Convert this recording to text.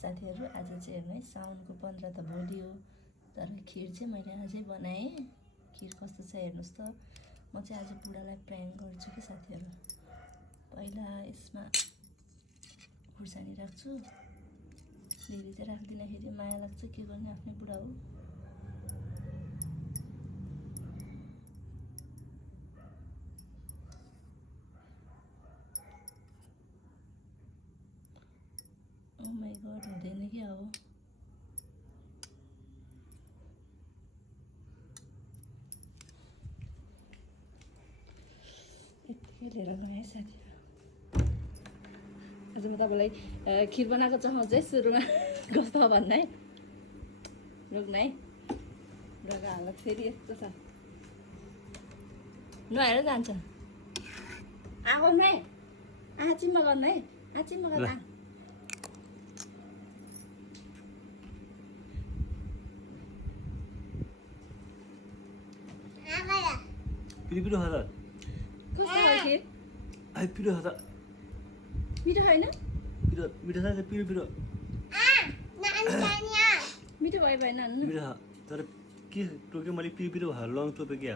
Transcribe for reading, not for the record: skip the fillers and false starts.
साथीहरू आज चाहिँ हेर्नु है साउनको 15 त भोलि हो तर खिर चाहिँ मैले आजै बनाएँ खिर कस्तो छ हेर्नुहोस् त म चाहिँ आज बुढालाई प्रयाङ्क गर्छु कि साथीहरू पहिला यसमा खुर्सानी राख्छु धेरै चाहिँ राख्दिनँ फेरि माया लाग्छ के गर्ने आफ्नै बुढा हो ओ माय गॉड हुँदैन क्या हो यति लिएर गएँ साथीहरू आज म तपाईँलाई खिर बनाएको चाहन्छु है सुरुमा कस्तो भन्नु है रोक्नु है रोग हालत फेरि यस्तो छ नुहाएर जान्छ आगोमै आचिम्मा गर्नु है आचिम्मा गर्नु पिरो खाँदा कस्तो खायो खिर आई पिरो खाँदा मिठो होइन पिरो मिठो छ पिरो पिरो मिठो भयो भएन मिठो तर के टोक्यो मैले पिरो पिरो लङ टोपे क्या